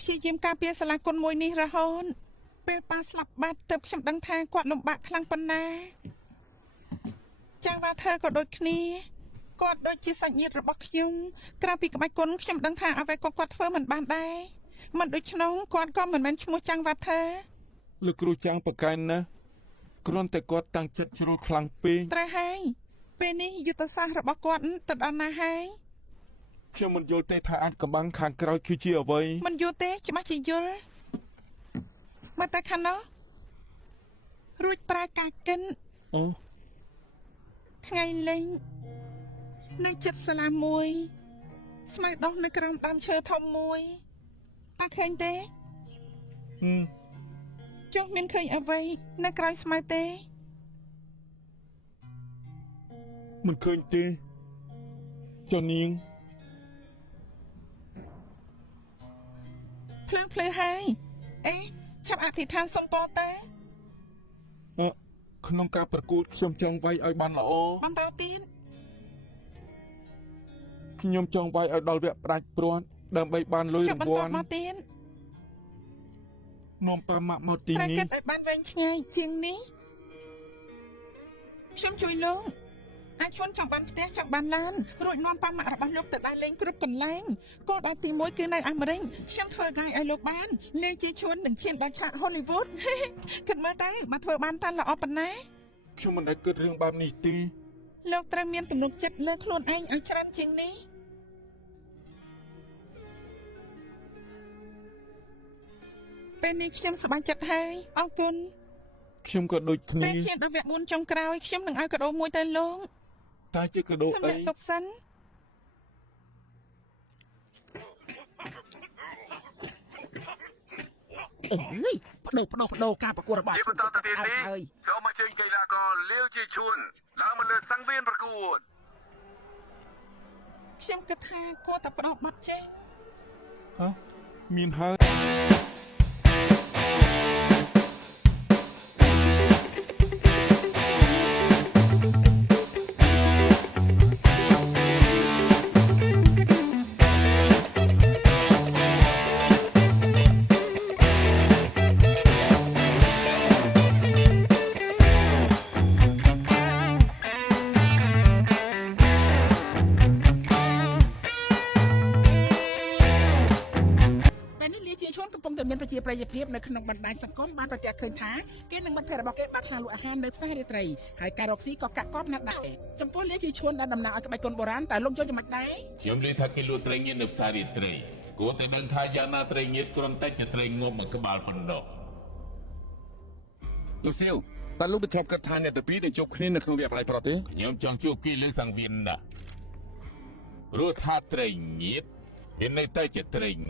ព្យាយាមការពារសាលាគុណមួយនេះរហូតពេលប៉ាស្លាប់បាត់ទើបខ្ញុំដឹងថាគាត់លំបាកខ្លាំងប៉ុណ្ណាចាំងវ៉ាធើក៏ដូចគ្នាគាត់ដូចជាសាច់ញាតិរបស់ខ្ញុំក្រៅពីក្បាច់គុណខ្ញុំដឹងថាអ្វីក៏គាត់ធ្វើមិនបានដែរមិនដូច្នោះគាត់ក៏មិនមែនឈ្មោះចាំងវ៉ាធើលោកគ្រូចាំងប្រកែកណាស់គ្រាន់តែគាត់តាំងចិត្តជ្រុលខ្លាំងពេកត្រូវហើយពេលនេះយុទ្ធសាស្ត្ររបស់គាត់ទៅដល់ណាហើយខ្ញុំមិនយល់ទេថាអាចកំបាំងខាងក្រោយគឺជាអ្វីមិនយល់ទេច្បាស់ជាយល់មកតែខាងនោះរួចប្រើការកិនថ្ងៃលេងនៅចិត្តសាលាមួយស្មៅដោះនៅក្រោមដើមឈើធំមួយតាឃើញទេចុះមានឃើញអ្វីនៅក្រោយស្មៅទេមិនឃើញទេចុះនាងភ្លើងភ្លឺហើយអេឆាប់អធិដ្ឋានសុំពរទៅក្នុងការប្រកួតខ្ញុំចង់វាយឲ្យបានល្អបន្តទៀតខ្ញុំចង់វាយឲ្យដល់វគ្គផ្ដាច់ព្រាត់ដើម្បីបានលុយរង្វាន់បន្តមកទៀតនាំប៉ាម៉ាក់មកទីនេះត្រូវគិតឲ្យបានវែងឆ្ងាយជាងនេះខ្ញុំជួយលោកអាចឈុនចង់បានផ្ទះចង់បានឡានរួចនាំប៉ាម៉ាក់របស់លោកទៅដើរលេងគ្រប់កន្លែងគោលដៅទី1គឺនៅអាមេរិកខ្ញុំធ្វើកាយឲ្យលោកបានលេងជាឈុននឹងឈានដល់ឆាកហូលីវូដគិតមើលទៅមកធ្វើបានតាល្អប៉ុណ្ណាខ្ញុំមិនដែលគិតរឿងបែបនេះទេលោកត្រូវមានទំនុកចិត្តលើខ្លួនឯងឲ្យច្រើនជាងនេះពេលនេះខ្ញុំសប្បាយចិត្តហើយអរគុណខ្ញុំក៏ដូចគ្នាពេលខ្ញុំដល់វគ្គ4ចុងក្រោយខ្ញុំនឹងឲ្យកាដូមួយទៅលោកតើជាកាដូអីសម្រាប់ទុកសិនអូយបដូរការប្រកួតរបស់ជាបន្តទៅទៀតនេះសូមអញ្ជើញកីឡាករលាវជាឈួនឡើងមកលើសង្វៀនប្រកួតខ្ញុំគិតថាគួរតែបដោះបាត់ចេញមានហើយមានប្រជាប្រិយភាពនៅក្នុងបណ្ដាញសង្គមបានប្រទះឃើញថាគេនឹងមិត្តភ័ក្តិរបស់គេបានឆ្លាលក់អាហារនៅផ្សាររាត្រីហើយការរកស៊ីក៏កាក់កបណាស់ដែរចំពោះលាជាឈួនដែលដំណើរឲ្យក្បាច់គុនបុរាណតែលោកយល់យ៉ាងម៉េចដែរខ្ញុំឮថាគេលក់ត្រីងៀតនៅផ្សាររាត្រីគួរតែដឹងថាយ៉ាងណាត្រីងៀតគ្រាន់តែជាត្រីងប់មួយក្បាលប៉ុណ្ណោះលោកសៀវតើលោកទៅធ្លាប់គិតថាអ្នកទាំងពីរនឹងជួបគ្នានៅក្នុងវគ្គផ្លាយប្រត់ទេខ្ញុំចង់ជួបគេលើសង្វៀនណាព្រោះថាត្រីងៀតវានៅតែជាត្រី